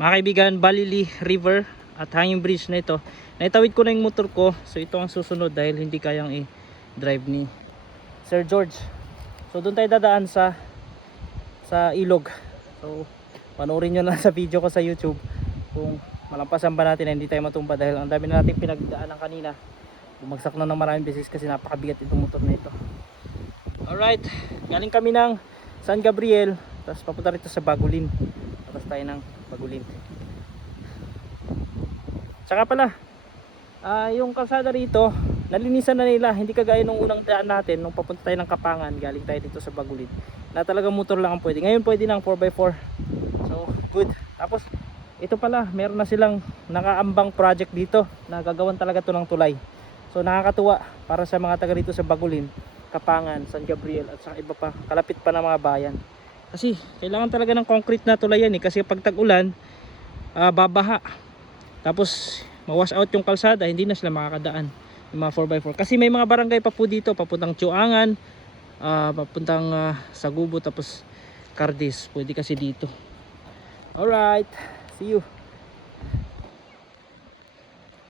Mga kaibigan, Balili River at hanging bridge na ito. Naitawid ko na yung motor ko. So ito ang susunod dahil hindi kayang i-drive ni Sir George. So doon tayo dadaan sa ilog. So panoorin nyo na sa video ko sa YouTube kung malampasan ba natin na hindi tayo matumba dahil ang dami na natin pinagdaanan kanina. Bumagsak na ng maraming beses kasi napakabigat itong motor na ito. Alright, galing kami ng San Gabriel, tapos papunta rito sa Bagulin. Tapos tayo ng Bagulin. Tsaka pala, yung kalsada rito, nalinisan na nila. Hindi kagaya nung unang daan natin, nung papunta tayo ng Kapangan, galing tayo dito sa Bagulin. Na talagang motor lang ang pwede. Ngayon pwede ng 4x4. So, good. Tapos, ito pala, meron na silang nakaambang project dito na gagawan talaga to ng tulay. So, nakakatuwa para sa mga taga rito sa Bagulin, Kapangan, San Gabriel at sa iba pa, kalapit pa ng mga bayan. Kasi kailangan talaga ng concrete na tulayan kasi pag tag-ulan, babaha. Tapos mawash out yung kalsada, hindi na sila makakadaan yung mga 4x4. Kasi may mga barangay pa po dito, papuntang Tsuangan, papuntang Sagubo, tapos Cardis. Pwede kasi dito. Alright, see you.